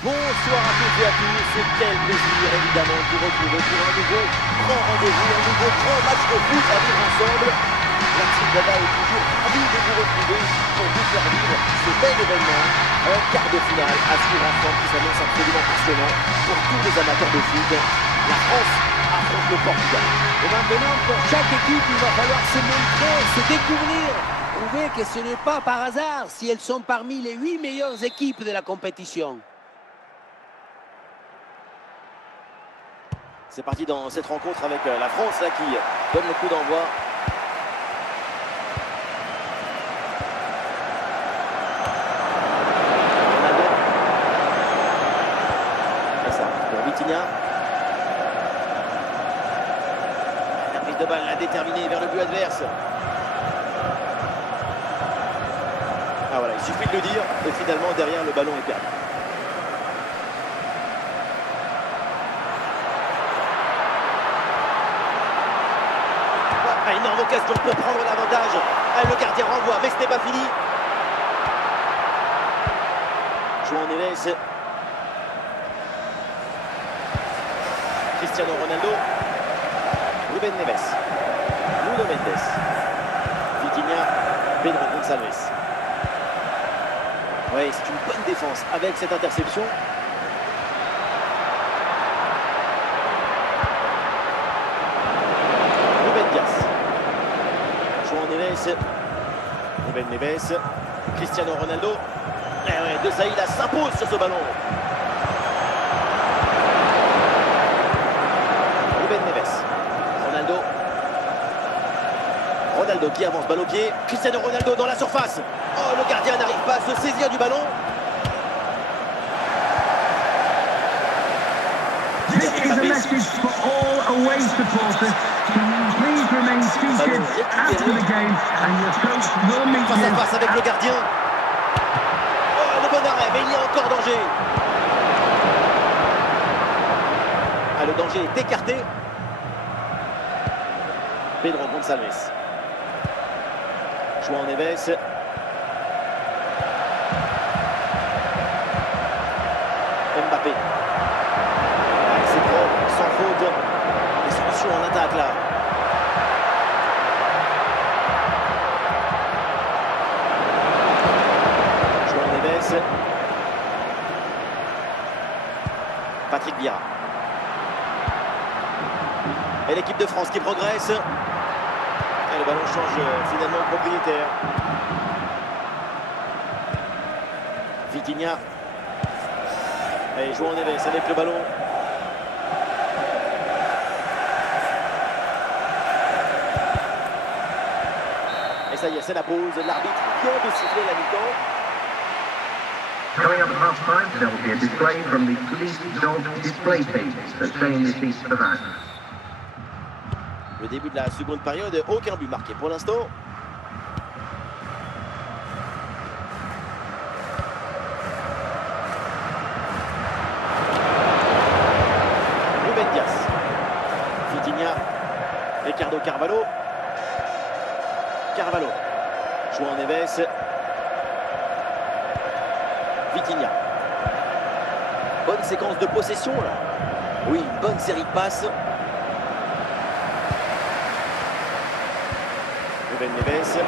Bonsoir à toutes et à tous, c'est quel plaisir évidemment de vous retrouver pour un nouveau grand rendez-vous, un nouveau grand match de foot à vivre ensemble. La team Dada est toujours ravie de vous retrouver pour vous faire vivre ce bel événement, un quart de finale à suivre ensemble qui s'annonce absolument passionnant pour tous les amateurs de foot. La France affronte le Portugal. Et maintenant, pour chaque équipe, il va falloir se montrer, se découvrir, prouver que ce n'est pas par hasard si elles sont parmi les 8 meilleures équipes de la compétition. C'est parti dans cette rencontre avec la France là, qui donne le coup d'envoi. Ronaldo. Et ça pour Vitinha. La prise de balle l'a déterminée vers le but adverse. Ah voilà, il suffit de le dire et finalement derrière le ballon est perdu. Énorme occasion pour prendre l'avantage. Le gardien renvoie, mais ce n'est pas fini. João Neves. Cristiano Ronaldo. Ruben Neves. Nuno Mendes. Vitinha. Pedro Gonçalves. Oui, c'est une bonne défense avec cette interception. Ruben Neves, Cristiano Ronaldo. De Zaïla s'impose sur ce ballon. Ruben Neves, Ronaldo qui avance, balle au pied. Cristiano Ronaldo dans la surface. Oh, le gardien n'arrive pas à se saisir du ballon. This is a message for all away supporters. Please remain seated after the game and your coach will meet face à you. face avec le gardien. Oh, le bon arrêt, mais il y a encore danger. Ah, le danger est écarté. Pedro Gonçalves. João Neves. Mbappé. C'est propre, sans faute. Des solutions en attaque là. Patrick Vieira. Et l'équipe de France qui progresse. Et le ballon change finalement de propriétaire. Vitinha. Et João Neves avec le ballon. Et ça y est, c'est la pause. L'arbitre vient de siffler la mi-temps. Coming up at half-time, there will be a display from the police dog display team, so stay in your seats for that. Le début de la seconde période, aucun but marqué pour l'instant. Ruben Dias. Vitinha. Ricardo Carvalho. João Neves. Vitinha. Bonne séquence de possession là. Oui, une bonne série de passes. Ruben Neves.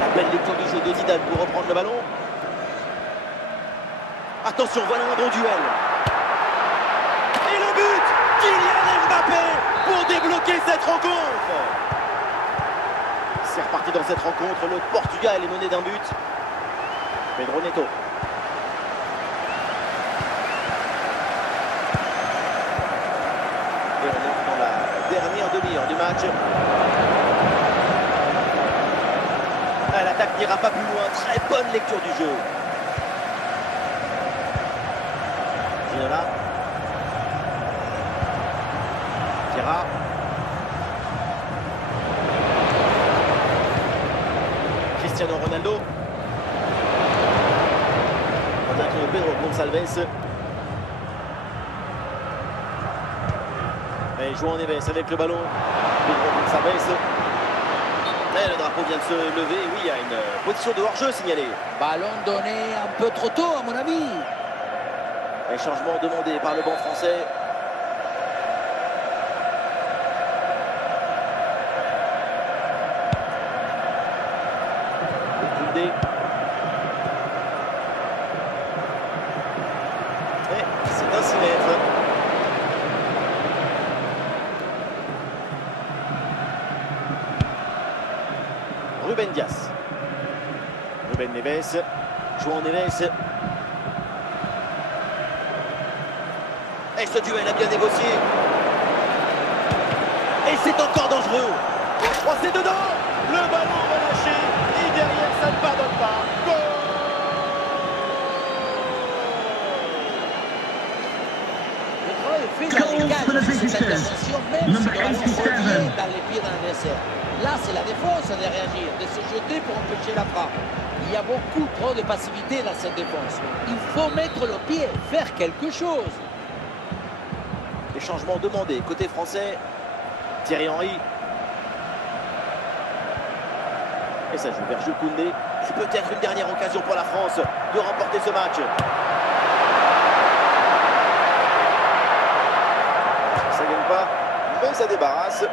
La belle lecture du jeu de Zidane pour reprendre le ballon. Attention, voilà un bon duel. Et le but, Kylian Mbappé pour débloquer cette rencontre. C'est reparti dans cette rencontre. Le Portugal est mené d'un but. Pedro Neto. Et on entre dans la dernière demi-heure du match. L'attaque n'ira pas plus loin. Très bonne lecture du jeu. Ginola. Vieira. Cristiano Ronaldo. Contact de Pedro Gonçalves. Et João Neves avec le ballon. Pedro Gonçalves. Et le drapeau vient de se lever. Oui, il y a une position de hors-jeu signalée. Ballon donné un peu trop tôt, à mon avis. Et changement demandé par le banc français. Koundé. Et c'est un 6 mètres. Ruben Dias. Ruben Neves. João Neves. Et ce duel a bien négocié. Et c'est encore dangereux. Oh, c'est dedans. Le ballon relâché. Et derrière, ça ne pardonne pas. Goal. Le travail est fait dans les cages de cette intervention, même si le ballon revient dans les pieds d'un adversaire. Là, c'est la défense de réagir, de se jeter pour empêcher la frappe. Il y a beaucoup trop de passivité dans cette défense. Il faut mettre le pied, faire quelque chose. Les changements demandés côté français. Thierry Henry. Et ça joue vers Jules Koundé. C'est peut-être une dernière occasion pour la France de remporter ce match. Ça gagne pas, mais ça débarrasse.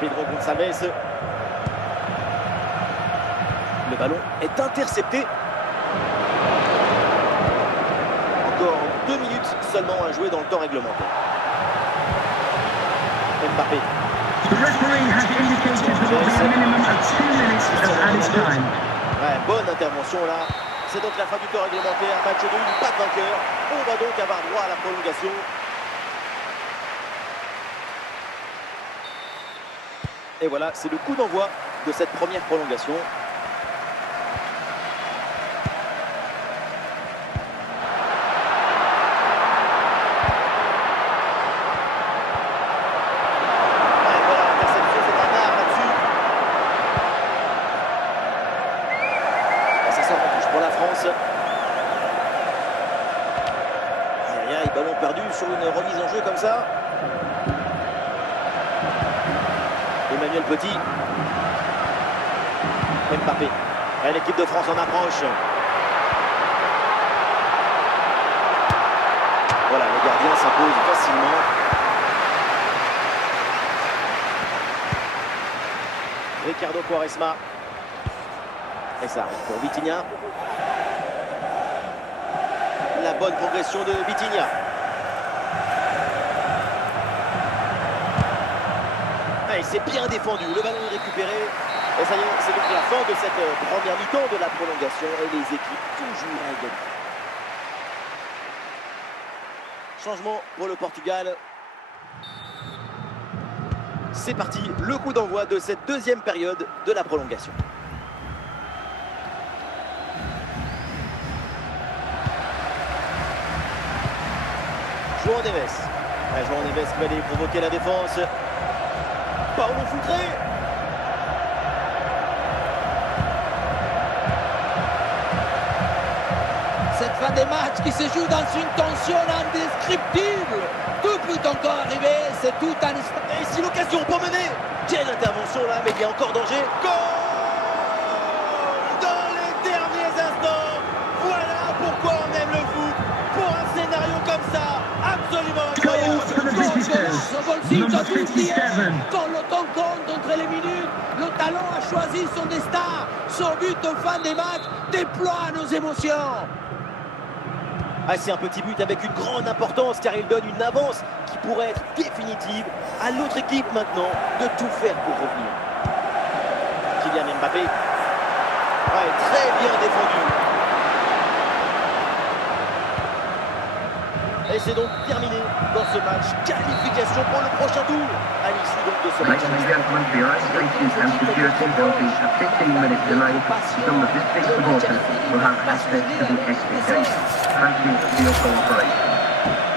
Pedro Gonçalves. Le ballon est intercepté. Encore 2 minutes seulement à jouer dans le temps réglementaire. Mbappé. The referee has indicated there will be a minimum of 2 minutes of added time. Ouais, bonne intervention là. C'est donc la fin du temps réglementaire. Match nul, pas de vainqueur. On va donc avoir droit à la prolongation. Et voilà, c'est le coup d'envoi de cette première prolongation. Ballon perdu sur une remise en jeu comme ça. Emmanuel Petit. Mbappé. L'équipe de France en approche. Voilà, le gardien s'impose facilement. Ricardo Quaresma. Et ça arrive pour Vitinha. La bonne progression de Vitinha. Et c'est bien défendu, le ballon est récupéré. Et ça y est, c'est donc la fin de cette première mi-temps de la prolongation et les équipes toujours à égalité. Changement pour le Portugal. C'est parti, le coup d'envoi de cette deuxième période de la prolongation. João Neves. João Neves qui va aller provoquer la défense. Paulo Futre. Cette fin des matchs qui se joue dans une tension indescriptible. Tout peut encore arriver, c'est tout un instant. Et ici l'occasion pour mener. Quelle intervention là, mais il y a encore danger. Goal dans les derniers instants. Voilà pourquoi on aime le foot. Pour un scénario comme ça, absolument incroyable. Quand le temps compte entre les minutes, le talent a choisi son destin. Son but de fin des matchs déploie nos émotions. Ah, c'est un petit but avec une grande importance car il donne une avance qui pourrait être définitive. À l'autre équipe maintenant de tout faire pour revenir. Kylian Mbappé. Ouais, très bien défendu. Et c'est donc terminé dans ce match. Qualification pour le prochain tour. À l'issue donc de ce match. Ladies and gentlemen, for your own safety and security, there will be a 15-minute delay. Some of the big supporters will have access to the exit gate. Thank you for your cooperation.